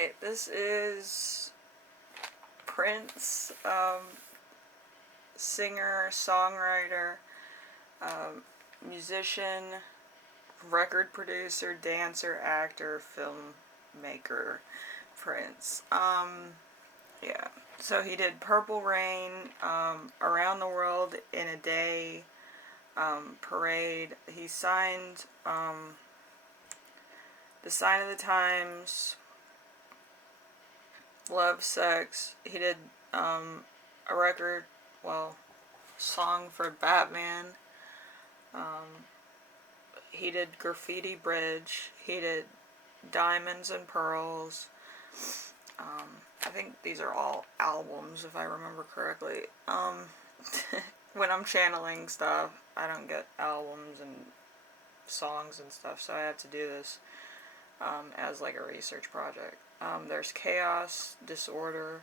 Alright, this is Prince, singer, songwriter, musician, record producer, dancer, actor, filmmaker, Prince. Yeah. So he did Purple Rain, Around the World in a Day, Parade. He signed, The Sign of the Times, Love, Sex. He did, a record, song for Batman. He did Graffiti Bridge. He did Diamonds and Pearls. I think these are all albums, if I remember correctly. When I'm channeling stuff, I don't get albums and songs and stuff, so I have to do this as like a research project. There's Chaos, Disorder,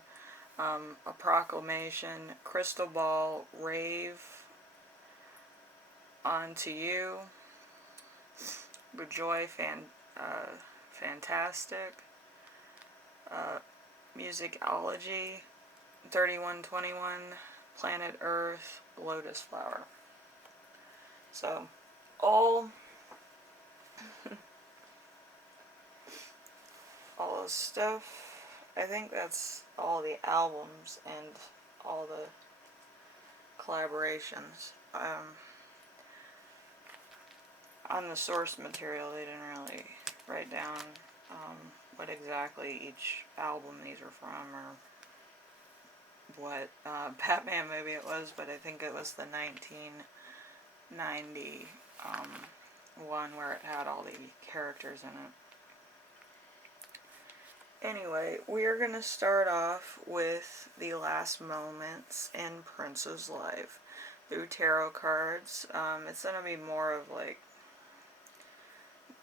A Proclamation, Crystal Ball, Rave, On to You, Rejoy, Fantastic, Musicology, 3121, Planet Earth, Lotus Flower. So, all the stuff, I think that's all the albums and all the collaborations. On the source material, they didn't really write down what exactly each album these are from, or what Batman movie it was, but I think it was the 1990 one where it had all the characters in it. Anyway, we're going to start off with the last moments in Prince's life through tarot cards. It's going to be more of like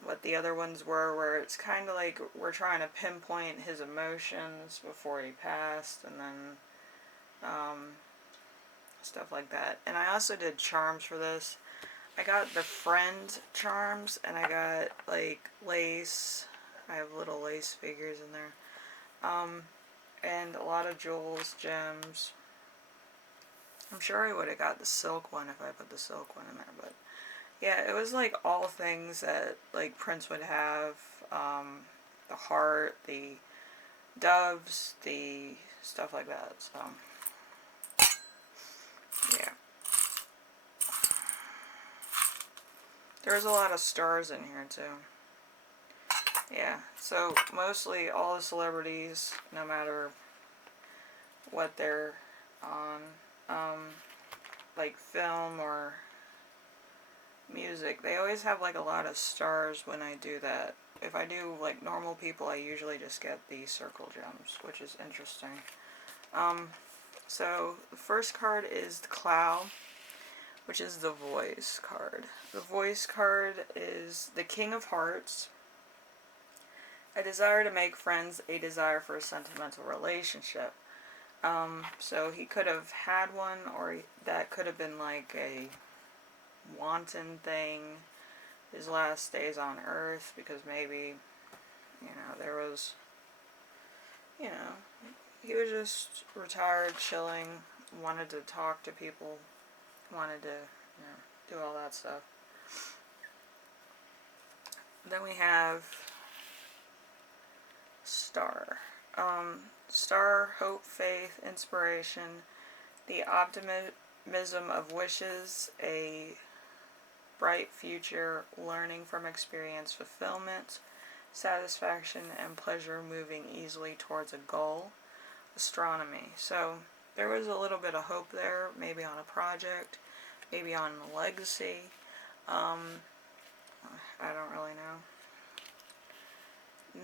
what the other ones were, where it's kind of like we're trying to pinpoint his emotions before he passed, and then stuff like that. And I also did charms for this. I got the friend charms, and I got like lace. I have little lace figures in there. And a lot of jewels, gems. I'm sure I would have got the silk one if I put the silk one in there, but yeah, it was like all things that like Prince would have. The heart, the doves, the stuff like that. So yeah. There's a lot of stars in here too. Yeah, so mostly all the celebrities, no matter what they're on, like film or music, they always have like a lot of stars when I do that. If I do like normal people, I usually just get the circle gems, which is interesting. So the first card is the Cloud, which is the Voice card. The Voice card is the King of Hearts. A desire to make friends, a desire for a sentimental relationship. So he could have had one, or that could have been like a wanton thing, his last days on Earth, because maybe, there was, he was just retired, chilling, wanted to talk to people, wanted to, do all that stuff. Then we have Star. Star, hope, faith, inspiration, the optimism of wishes, a bright future, learning from experience, fulfillment, satisfaction, and pleasure, moving easily towards a goal. Astronomy. So there was a little bit of hope there, maybe on a project, maybe on a legacy. I don't really know.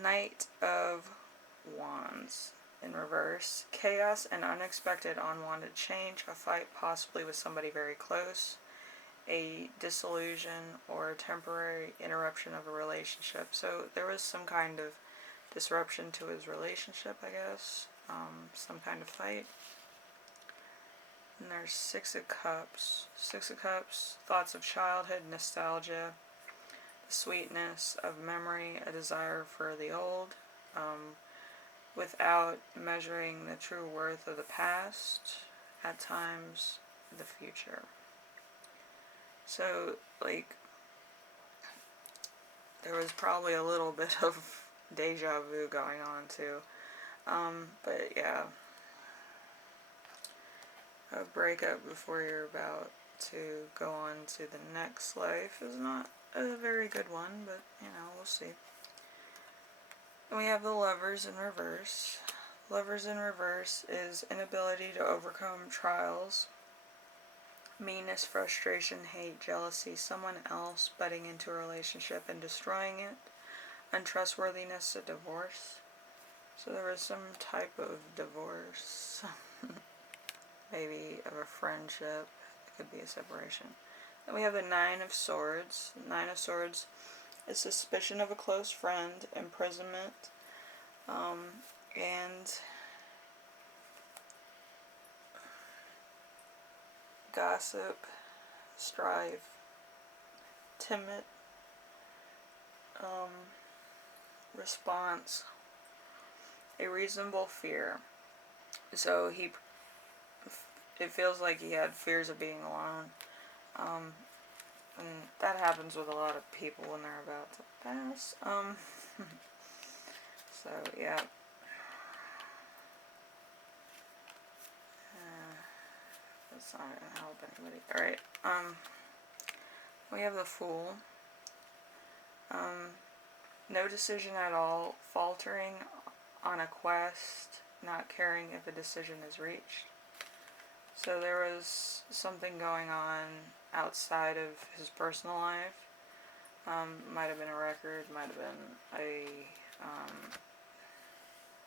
Knight of Wands in reverse. Chaos and unexpected unwanted change, a fight possibly with somebody very close, a disillusion or a temporary interruption of a relationship. So there was some kind of disruption to his relationship, I guess. Some kind of fight. And there's Six of Cups. Six of Cups, thoughts of childhood, nostalgia, the sweetness of memory, a desire for the old, without measuring the true worth of the past, at times the future. So, like, there was probably a little bit of deja vu going on too. But yeah, a breakup before you're about to go on to the next life is not a very good one, but we'll see. And we have the Lovers in reverse. Lovers in reverse is inability to overcome trials, meanness, frustration, hate, jealousy, someone else butting into a relationship and destroying it, untrustworthiness, a divorce. So there was some type of divorce, maybe of a friendship. It could be a separation. Then we have the Nine of Swords. Nine of Swords is suspicion of a close friend, imprisonment, and gossip, strife, timid response, a reasonable fear. So it feels like he had fears of being alone. And that happens with a lot of people when they're about to pass. So yeah. That's not gonna help anybody. Alright, we have the Fool. No decision at all, faltering on a quest, not caring if a decision is reached. So there was something going on outside of his personal life. Might have been a record, might have been a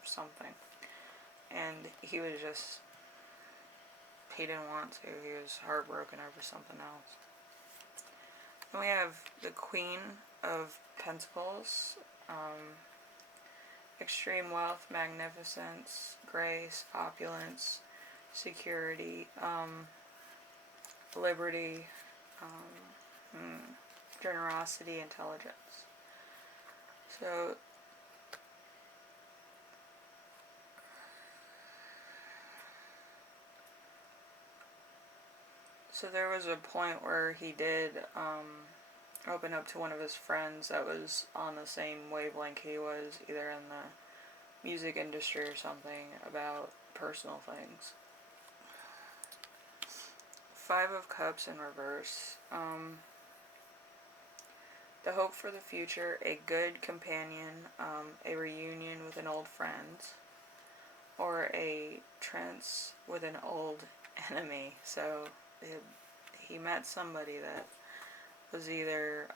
something. And he didn't want to. He was heartbroken over something else. Then we have the Queen of Pentacles. Extreme wealth, magnificence, grace, opulence, security, liberty, generosity, intelligence. So there was a point where he did open up to one of his friends that was on the same wavelength he was, either in the music industry or something, about personal things. Five of Cups in reverse. The hope for the future, a good companion, a reunion with an old friend, or a trance with an old enemy. So he met somebody that was either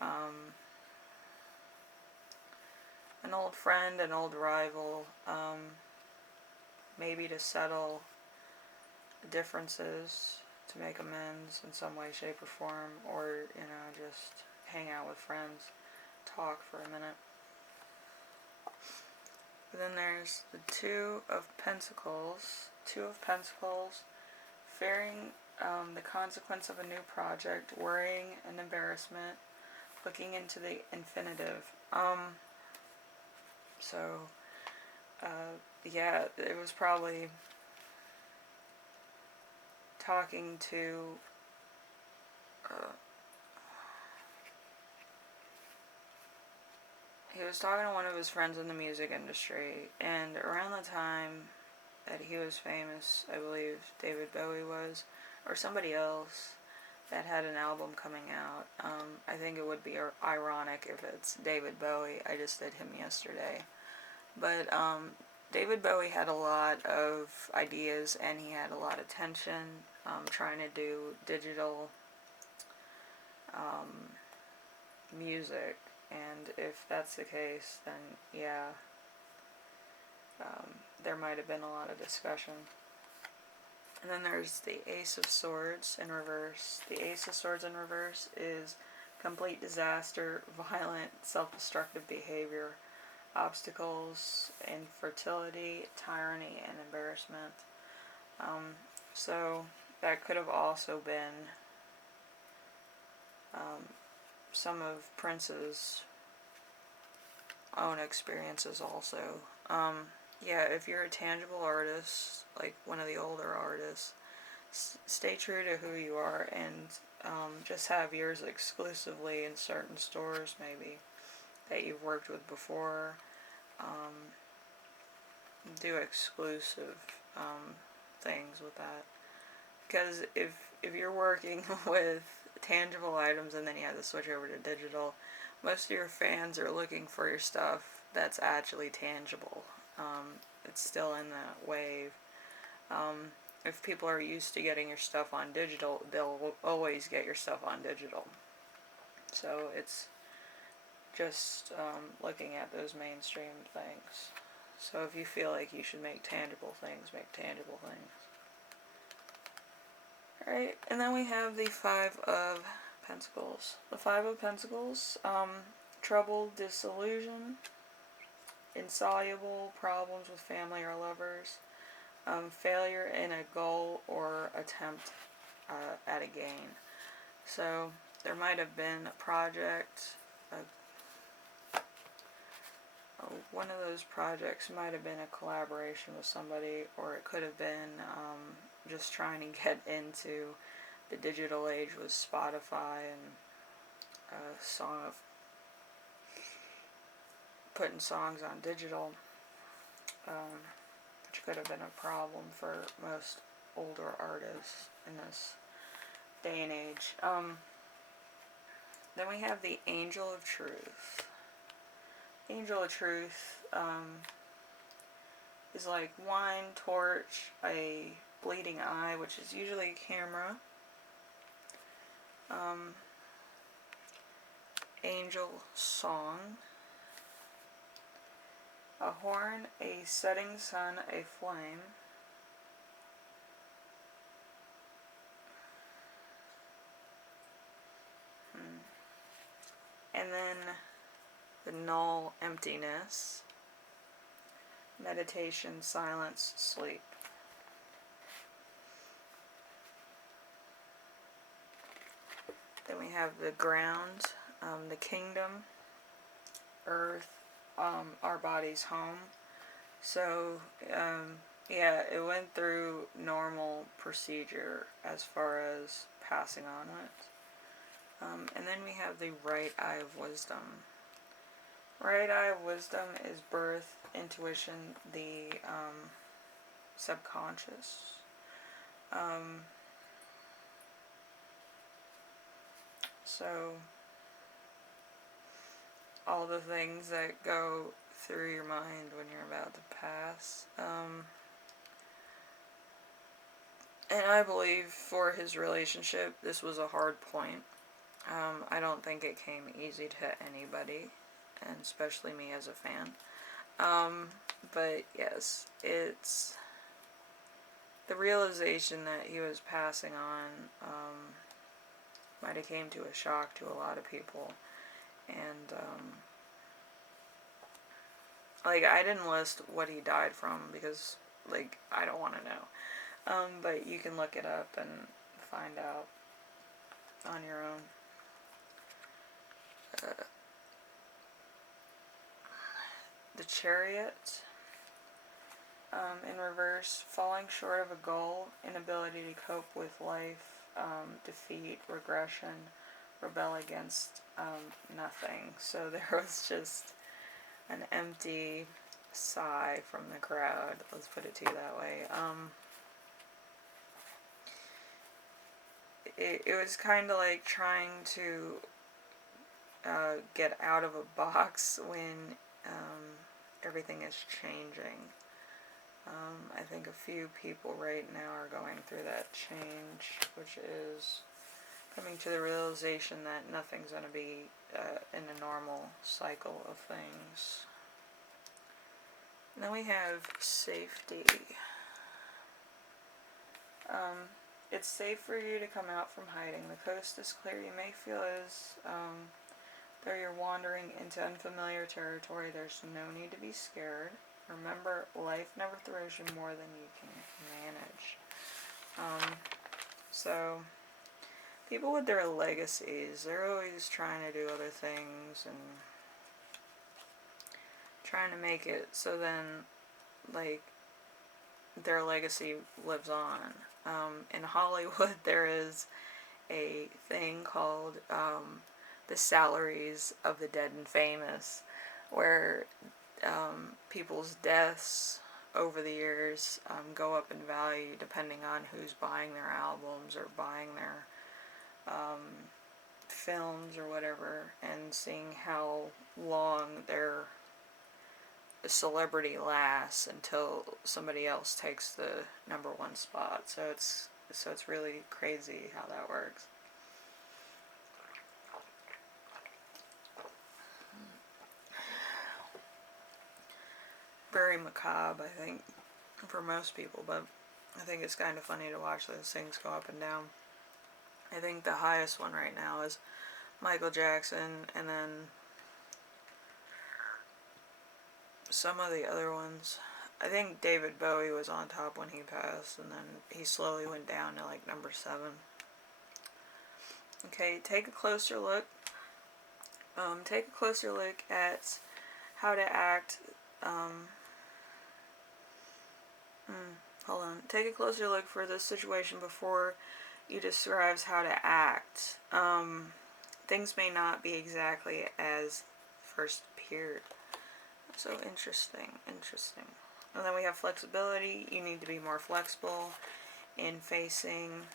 an old friend, an old rival, maybe to settle differences, to make amends in some way, shape, or form, or, just hang out with friends, talk for a minute. But then there's the Two of Pentacles. Two of Pentacles, fearing the consequence of a new project, worrying and embarrassment, looking into the infinitive. Yeah, it was probably talking to he was talking to one of his friends in the music industry, and around the time that he was famous, I believe David Bowie was, or somebody else that had an album coming out. I think it would be ironic if it's David Bowie. I just did him yesterday. But David Bowie had a lot of ideas, and he had a lot of tension trying to do digital music. And if that's the case, then yeah, there might have been a lot of discussion. And then there's the Ace of Swords in reverse. The Ace of Swords in reverse is complete disaster, violent, self-destructive behavior, obstacles, infertility, tyranny, and embarrassment. So that could have also been some of Prince's own experiences also. yeah, if you're a tangible artist, like one of the older artists, stay true to who you are, and just have yours exclusively in certain stores, maybe, that you've worked with before. Um, do exclusive things with that. Because if you're working with tangible items and then you have to switch over to digital, most of your fans are looking for your stuff that's actually tangible. It's still in that wave. Um, if people are used to getting your stuff on digital, they'll always get your stuff on digital. So it's just looking at those mainstream things. So if you feel like you should make tangible things, make tangible things. Alright, and then we have the Five of Pentacles. The Five of Pentacles, trouble, disillusion, insoluble problems with family or lovers, failure in a goal or attempt at a gain. So there might have been a project, one of those projects might have been a collaboration with somebody, or it could have been just trying to get into the digital age with Spotify and a song of putting songs on digital, which could have been a problem for most older artists in this day and age. Then we have the Angel of Truth. Angel of Truth is like wine, torch, a bleeding eye, which is usually a camera. Angel song, a horn, a setting sun, a flame. And then the null, emptiness, meditation, silence, sleep. Then we have the ground, the kingdom, earth, our body's home. So, yeah, it went through normal procedure as far as passing on it. And then we have the right eye of wisdom. Right eye of wisdom is birth, intuition, the subconscious. So all the things that go through your mind when you're about to pass. And I believe for his relationship, this was a hard point. I don't think it came easy to anybody, and especially me as a fan. But yes, it's the realization that he was passing on might have came to a shock to a lot of people. And like, I didn't list what he died from because, like, I don't want to know. But you can look it up and find out on your own. The Chariot, in reverse, falling short of a goal, inability to cope with life, defeat, regression, rebel against nothing. So there was just an empty sigh from the crowd, let's put it to you that way. It was kind of like trying to get out of a box when everything is changing. I think a few people right now are going through that change, which is coming to the realization that nothing's going to be in a normal cycle of things. And then we have safety. It's safe for you to come out from hiding. The coast is clear. You may feel as though you're wandering into unfamiliar territory. There's no need to be scared. Remember, life never throws you more than you can manage. So, people with their legacies, they're always trying to do other things and trying to make it so then like, their legacy lives on. In Hollywood, there is a thing called the salaries of the dead and famous, where people's deaths over the years go up in value depending on who's buying their albums or buying their films or whatever, and seeing how long their celebrity lasts until somebody else takes the #1 spot. So it's really crazy how that works. Very macabre, I think, for most people, but I think it's kind of funny to watch those things go up and down. I think the highest one right now is Michael Jackson, and then some of the other ones. I think David Bowie was on top when he passed, and then he slowly went down to like #7. Okay, take a closer look. Take a closer look at how to act. Hold on. Take a closer look for this situation before you describes how to act. Things may not be exactly as first appeared. So interesting. And then we have flexibility. You need to be more flexible in facing,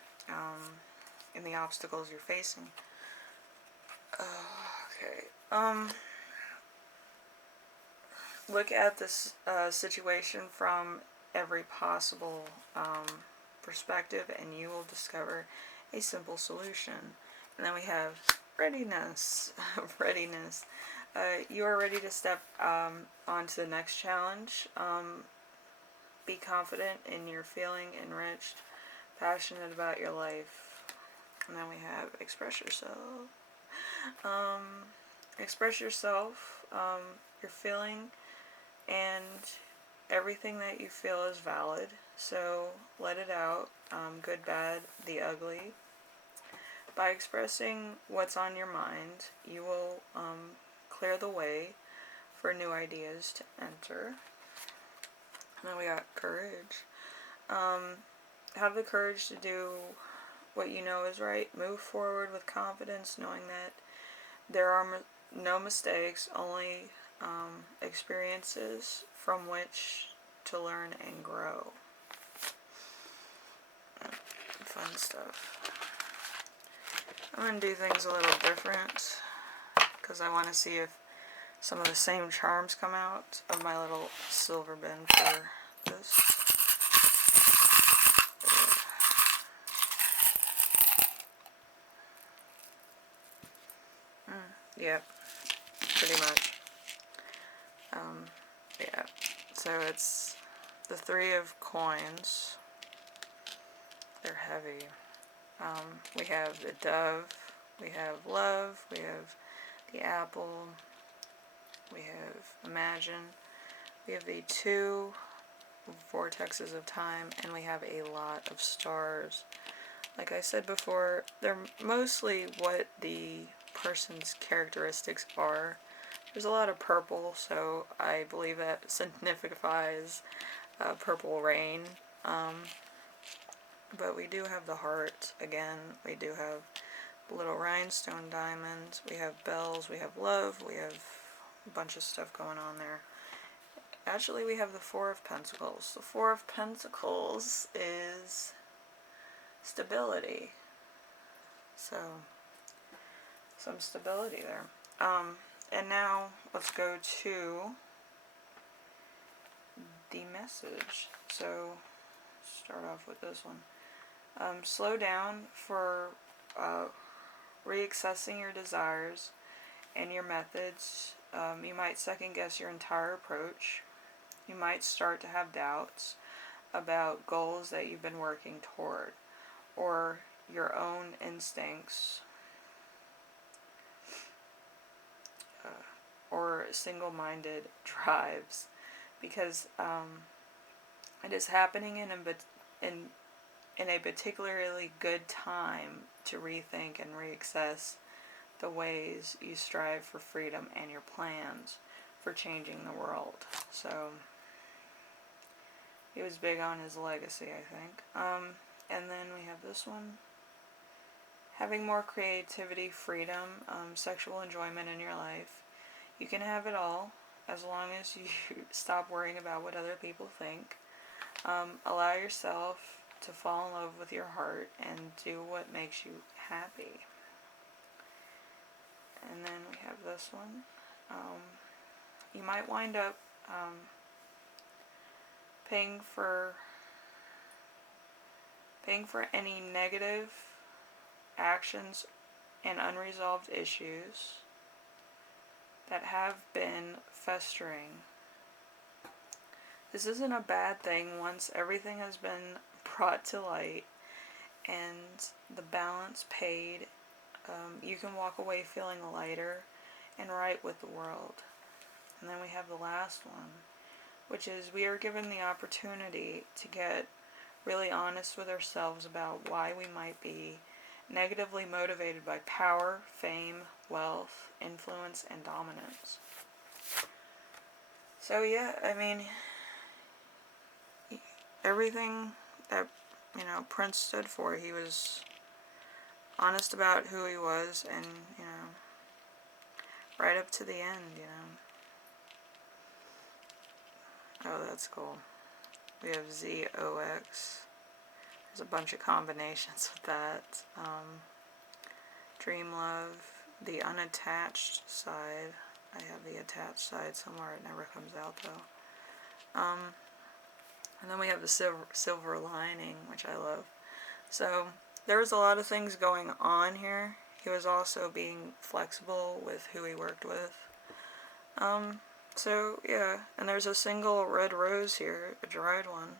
in the obstacles you're facing. Okay. Look at this situation from every possible perspective, and you will discover a simple solution. And then we have readiness. Readiness. You are ready to step onto the next challenge. Be confident in your feeling enriched, passionate about your life. And then we have express yourself. Express yourself, your feeling, and everything that you feel is valid. So let it out. Good, bad, the ugly. By expressing what's on your mind, you will clear the way for new ideas to enter. And then we got courage. Have the courage to do what you know is right. Move forward with confidence, knowing that there are no mistakes, only experiences from which to learn and grow. Fun stuff. I'm going to do things a little different because I want to see if some of the same charms come out of my little silver bin for this. Yep, pretty much. Yeah, so it's the 3 of coins. They're heavy. We have the dove, we have love, we have the apple, we have imagine, we have the 2 vortexes of time, and we have a lot of stars. Like I said before, they're mostly what the person's characteristics are. There's a lot of purple, so I believe that signifies purple rain. But we do have the heart again. We do have little rhinestone diamonds. We have bells. We have love. We have a bunch of stuff going on there. Actually, we have the 4 of Pentacles. The 4 of Pentacles is stability. So, some stability there. And now, let's go to the message. So, start off with this one. Slow down for reaccessing your desires and your methods. You might second guess your entire approach. You might start to have doubts about goals that you've been working toward, or your own instincts, or single-minded drives, because it is happening in a particularly good time to rethink and reaccess the ways you strive for freedom and your plans for changing the world. So He was big on his legacy, I think. And then we have this one. Having more creativity, freedom, sexual enjoyment in your life. You can have it all as long as you stop worrying about what other people think. Allow yourself to fall in love with your heart and do what makes you happy. And then we have this one. You might wind up paying for any negative actions and unresolved issues that have been festering. This isn't a bad thing once everything has been brought to light and the balance paid. You can walk away feeling lighter and right with the world. And then we have the last one, which is we are given the opportunity to get really honest with ourselves about why we might be negatively motivated by power, fame, wealth, influence, and dominance. So yeah, I mean, everything that, Prince stood for, he was honest about who he was, and, right up to the end, Oh, that's cool. We have ZOX. There's a bunch of combinations with that. Dream Love, the unattached side. I have the attached side somewhere. It never comes out though. And then we have the silver lining, which I love. So there was a lot of things going on here. He was also being flexible with who he worked with. So yeah, and there's a single red rose here, a dried one.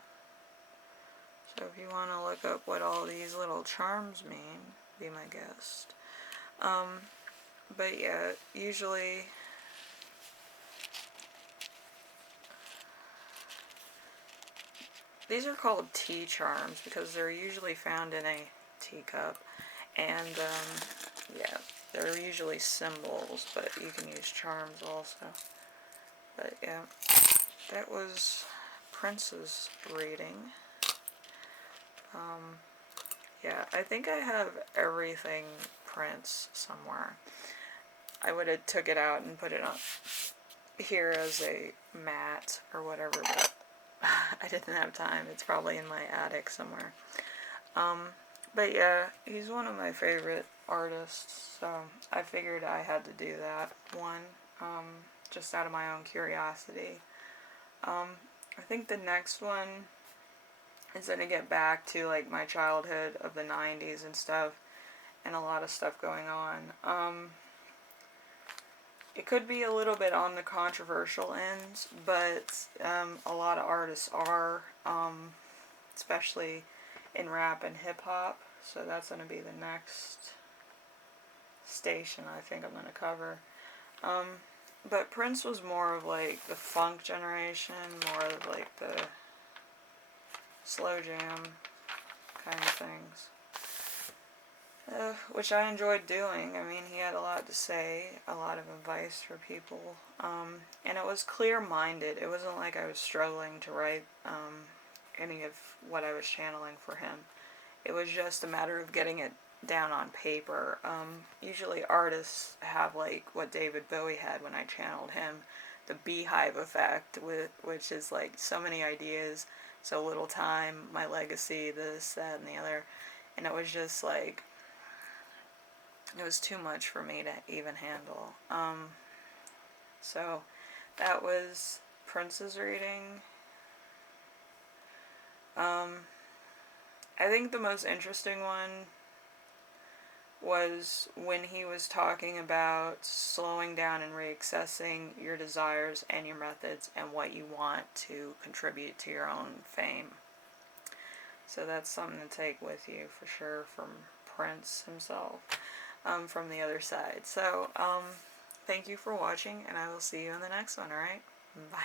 So if you want to look up what all these little charms mean, be my guest. But yeah, usually these are called tea charms because they're usually found in a teacup, and yeah, they're usually symbols, but you can use charms also. But yeah, that was Prince's reading. Yeah, I think I have everything Prince somewhere. I would have took it out and put it on here as a mat or whatever, but I didn't have time. It's probably in my attic somewhere. But yeah, he's one of my favorite artists, so I figured I had to do that one, just out of my own curiosity. I think the next one is going to get back to like my childhood of the 90s and stuff, and a lot of stuff going on. It could be a little bit on the controversial end, but a lot of artists are, especially in rap and hip-hop, so that's going to be the next station I think I'm going to cover. But Prince was more of like the funk generation, more of like the slow jam kind of things, which I enjoyed doing. I mean, he had a lot to say, a lot of advice for people, and it was clear-minded. It wasn't like I was struggling to write any of what I was channeling for him. It was just a matter of getting it down on paper. Usually artists have like what David Bowie had when I channeled him, the beehive effect, which is like so many ideas, so little time, my legacy, this, that, and the other, and it was just like, it was too much for me to even handle. So that was Prince's reading. I think the most interesting one was when he was talking about slowing down and reassessing your desires and your methods and what you want to contribute to your own fame. So that's something to take with you for sure from Prince himself, from the other side. So thank you for watching, and I will see you in the next one, alright? Bye.